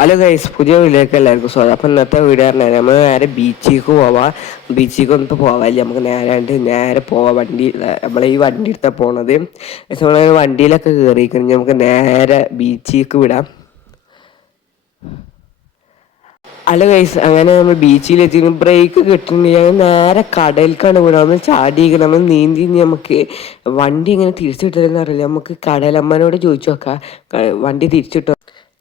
Hello guys, പുതിയ വീഡിയോയിലേക്ക് എല്ലാവർക്കും സ്വാഗതം. അപ്പം ഇന്നത്തെ വീഡിയോ പറഞ്ഞാൽ നമ്മൾ നേരെ ബീച്ചിലേക്ക് പോവാം. ബീച്ചിലേക്ക് ഒന്നും ഇപ്പോൾ പോവാല്ല, നമുക്ക് നേരെ പോവാം. നമ്മൾ ഈ വണ്ടി എടുത്താൽ പോണത്. നമ്മൾ വണ്ടിയിലൊക്കെ കയറിക്കഴിഞ്ഞാൽ നമുക്ക് നേരെ ബീച്ചിലേക്ക് വിടാം. ഹലോ ഗൈസ്, അങ്ങനെ നമ്മൾ ബീച്ചിലെത്തി. ബ്രേക്ക് കിട്ടുന്നില്ല, നേരെ കടലിലേക്കാണ് വിടുക. നമ്മൾ ചാടിയിരിക്കണം, നമ്മൾ നീന്തി. നമുക്ക് വണ്ടി ഇങ്ങനെ തിരിച്ചിട്ടില്ലെന്ന് അറിയില്ല. നമുക്ക് കടലമ്മനോട് ചോദിച്ചു നോക്കാം, വണ്ടി തിരിച്ചിട്ടോ.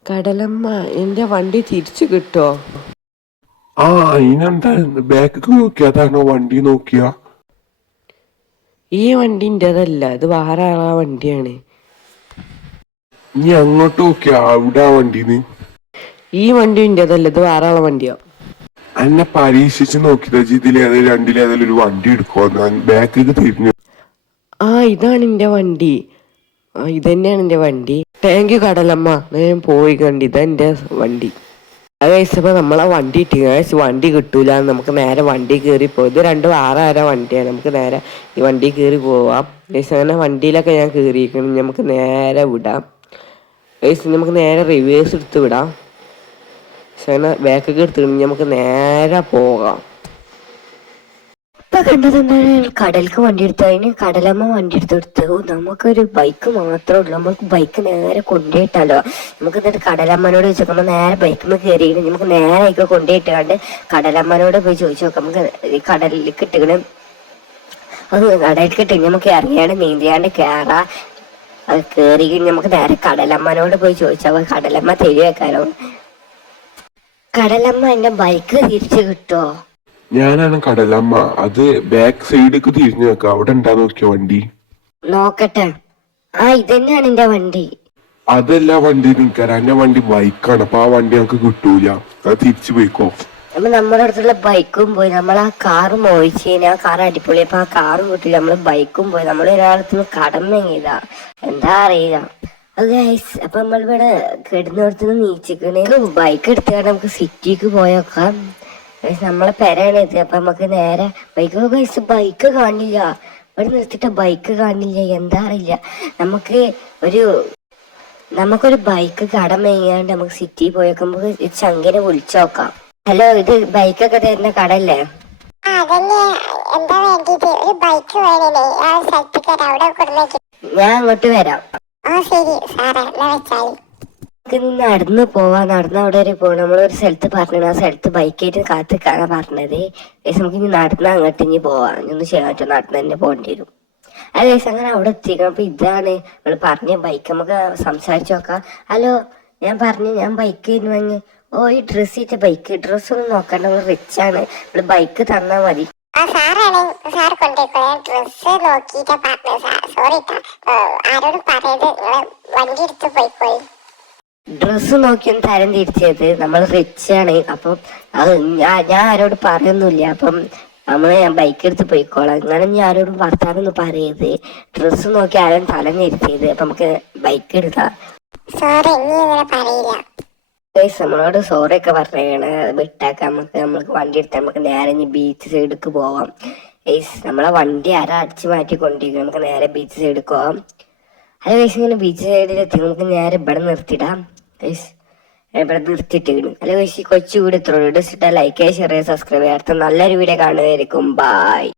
കടലമ്മ, എൻ്റെ വണ്ടി തിരിച്ചു കിട്ടോ? ആ, അതിനെന്താ ബാക്ക് നോക്കിയ? അതാണോ വണ്ടി നോക്കിയ? ഈ വണ്ടി അതല്ല, ഇത് വേറെ ആളാ വണ്ടിയാണ്. നീ അങ്ങോട്ട് നോക്കിയ? അവിടെ ആ വണ്ടിന്ന്. ഈ വണ്ടി അതല്ല, ഇത് വേറെ ആളെ വണ്ടിയാ. എന്നെ പരീക്ഷിച്ച് നോക്കിയതാ. ഇതിലേതെങ്കിലും രണ്ടിലേതെങ്കിലും ഒരു വണ്ടി എടുക്കുമോ? ബാക്കിലേക്ക് തിരിഞ്ഞു. ആ, ഇതാണ് എൻ്റെ വണ്ടി. ഇത് തന്നെയാണ് എൻ്റെ വണ്ടി. താങ്ക് യു കടലമ്മ, ഞാൻ പോയി കണ്ടി. ഇതാ എൻ്റെ വണ്ടി. അത് കഴിച്ചപ്പോൾ നമ്മളെ വണ്ടി ഇട്ട് വണ്ടി കിട്ടൂല. നമുക്ക് നേരെ വണ്ടി കയറി പോകും. ഇത് രണ്ടും വേറെ വണ്ടിയാണ്. നമുക്ക് നേരെ ഈ വണ്ടി കയറി പോവാം. അങ്ങനെ വണ്ടിയിലൊക്കെ ഞാൻ കയറിയിരിക്കണം. നമുക്ക് നേരെ വിടാം. നമുക്ക് നേരെ റിവേഴ്സ് എടുത്ത് വിടാം. അങ്ങനെ ബാക്കൊക്കെ എടുത്ത് നമുക്ക് നേരെ പോകാം. ഇപ്പൊ കണ്ടതെന്താണ്? കടൽക്ക് വണ്ടി എടുത്തു. അതിന് കടലമ്മ വണ്ടി എടുത്തെടുത്തു. നമുക്കൊരു ബൈക്ക് മാത്രമേ ഉള്ളൂ. നമുക്ക് ബൈക്ക് നേരെ കൊണ്ടുപോയിട്ടാലോ. നമുക്ക് എന്നിട്ട് കടലമ്മനോട് ചോദിച്ചു നോക്കാം. നേരെ ബൈക്കിൽ കയറി നമുക്ക് നേരെ ഒക്കെ കൊണ്ടുപോയിട്ടാണ്ട് കടലമ്മനോട് പോയി ചോദിച്ചു നോക്കാം. നമുക്ക് കടലിലേക്ക് ഇട്ടിക്കണം. അത് കടലിലേക്ക് ഇട്ട് നമുക്ക് ഇറങ്ങിയാണ്ട് നീന്തിയാണ്ട് കയറാ. അത് കയറി നമുക്ക് നേരെ കടലമ്മനോട് പോയി ചോദിച്ചാൽ കടലമ്മ തരുവെക്കാലോ. കടലമ്മ എന്റെ ബൈക്ക് തിരിച്ചു കിട്ടുമോ? ഞാനാണ് കടലമ്മ. അത് ബാക്ക് സൈഡിലേക്ക് തിരിഞ്ഞു വെക്കാം. അവിടെ ഉണ്ടാ നോക്കിയ വണ്ടി? നോക്കട്ടെ. ആ, ഇതന്നെയാണ് എന്റെ വണ്ടി. അതല്ല വണ്ടി നിൽക്കാൻ. എന്റെ വണ്ടി ബൈക്കാണ്. അപ്പൊ ആ വണ്ടി നമുക്ക് കിട്ടൂല. അത് തിരിച്ചു പോയിക്കോ. അപ്പൊ നമ്മുടെ അടുത്തുള്ള ബൈക്കും പോയി. നമ്മൾ ആ കാറ് മോഹിച്ചേന്. ആ കാർ അടിപൊളി. അപ്പൊ ആ കാറും കിട്ടില്ല. നമ്മള് ബൈക്കും പോയി. നമ്മൾ ഒരാളത്തുനിന്ന് കടം വാങ്ങിയതാ. എന്താ അറിയില്ല. അത് ഗൈസ്, അപ്പൊ നമ്മളിവിടെ കിടന്നിടത്തുനിന്ന് നീച്ചിക്കണേ. ബൈക്ക് എടുത്തുകൊണ്ട് നമുക്ക് സിറ്റിക്ക് പോയൊക്കാം. നമ്മളെ പെരാണ് ഇത്. അപ്പൊ നമുക്ക് നേരെ ബൈക്ക് കാണില്ല. ഇവിടെ നിർത്തിട്ട ബൈക്ക് കാണില്ല. എന്താ അറിയില്ല. നമുക്കൊരു ബൈക്ക് കടം വാങ്ങിയാണ്ട് നമുക്ക് സിറ്റി പോയേക്കാം. നമുക്ക് ചങ്കിനെ വിളിച്ചു നോക്കാം. ഹലോ, ഇത് ബൈക്കൊക്കെ തരുന്ന കടല്ലേ? ഞാൻ അങ്ങോട്ട് വരാം. നടന്നു പോവാ. നടന്ന് അവിടെ വരെ പോകണം. നമ്മളൊരു സ്ഥലത്ത് പറഞ്ഞു. ആ സ്ഥലത്ത് ബൈക്കായിട്ട് കാത്തിക്കാനാ പറഞ്ഞത്. നമുക്ക് ഇനി നടന്ന് അങ്ങോട്ട് ഇനി പോവാം. ഒന്ന് ചെയ്യാൻ നടന്ന് തന്നെ പോകേണ്ടി വരും. അല്ല അങ്ങനെ അവിടെ എത്തിക്കണം. അപ്പൊ ഇതാണ് നമ്മള് പറഞ്ഞ ബൈക്ക്. നമുക്ക് സംസാരിച്ചു നോക്കാം. ഹലോ, ഞാൻ ബൈക്ക് വാങ്ങി. ഓ, ഈ ഡ്രസ് ഇട്ട ബൈക്ക്. ഡ്രസ്സൊന്നും നോക്കണ്ട, നമ്മൾ റിച്ച് ആണ്. നമ്മള് ബൈക്ക് തന്നാ മതി. ഡ്രസ്സ് നോക്കിയൊന്ന് തരം തിരിച്ചത്. നമ്മൾ റിച്ച് ആണ്. അപ്പം അത് ഞാൻ ആരോട് പറയൊന്നുമില്ല. അപ്പം ഞാൻ ബൈക്ക് എടുത്ത് പോയിക്കോളാം. അങ്ങനെ ഞാൻ ആരോടും വർത്താനൊന്നും പറയരുത്. ഡ്രസ്സ് നോക്കി ആരും തലം തിരിച്ചത്. അപ്പൊ നമുക്ക് ബൈക്ക് എടുക്കാം. നമ്മളോട് സോറി ഒക്കെ പറഞ്ഞാണ്. വിട്ടാക്കാം. നമ്മൾക്ക് വണ്ടി എടുത്താൽ നമുക്ക് നേരെ ബീച്ച് സൈഡിലേക്ക് പോവാം. നമ്മളെ വണ്ടി ആരാ അടിച്ചു മാറ്റി കൊണ്ടിരിക്കും. നമുക്ക് നേരെ ബീച്ച് സൈഡിൽ പോവാം. അത് ഇങ്ങനെ ബീച്ച് സൈഡിലെത്തി നമുക്ക് നേരെ ഇവിടെ നിർത്തിടാം. ഇവിടെ നിർത്തിയിട്ടിരുന്നു. അല്ല കൊച്ചു വീട് ഇത്രയുള്ളൂ. ഇഷ്ടം ലൈക്ക് ചെയ്യുക, ഷെയർ ചെയ്യുക, സബ്സ്ക്രൈബ് ചെയ്യുക. അടുത്ത നല്ലൊരു വീഡിയോ കാണുന്നതായിരിക്കും. ബൈ.